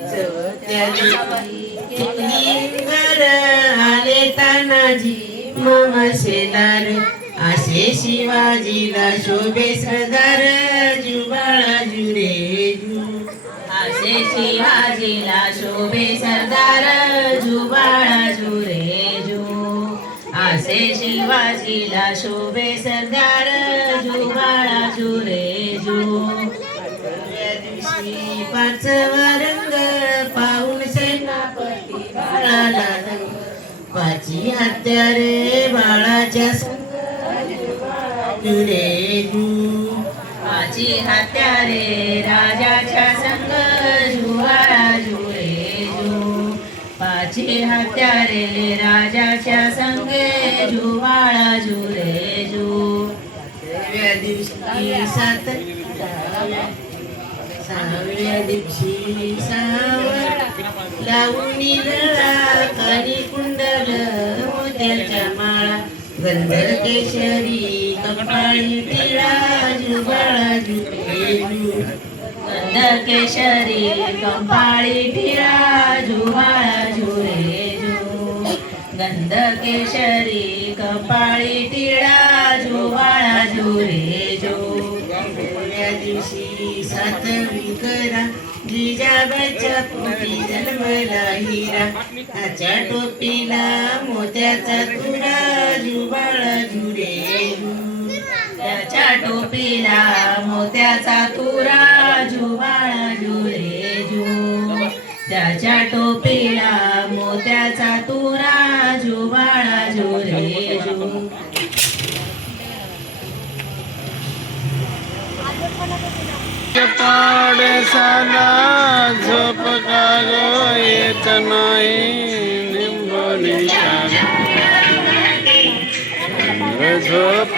चौथ्या दिवशी घर आले तानाजी मम शेलार असे शिवाजीला शोभे सरदार जुबाळा जुरे जू असे शिवाजीला शोभे सरदार जुबाळा जुरे जू असे शिवाजीला शोभे सरदार जुबाळा जुरे जू दिवशी पाचवा रंग पाहून सेनापती बाळाला पाची हत्यारे बाळाच्या जुरे जू पाची हत्यारे राजाच्या संग जुवाळा जुरे जू पाची हत्यारे राजाच्या संगे जुवाळा जुरे जू दिवशी सहाव्या दिवशी सावर लावून लळा काळी कुंडल मोत्याच्या माळा गंधर केशरी कपाळी टिळा जुबाळा जुरे जू गंधर केशरी कपाळी टिळा जुबाळा जुरे जू गंध केशरी कपाळी टिळा जुबाळा जुरे जू दिवशी सातवी करा जिजाबाईच्या पोटी जन्मला हिरा त्याच्या टोपीला मोत्याचा तुरा जुबाळा जुरे जू त्याच्या टोपीला मोत्याचा तुरा जुबाळा जुरे जू त्याच्या टोपीला मोत्याचा तुरा जुबाळा जुरे जू पाडसाला झोप का ग येत नाही निंबोनी झोप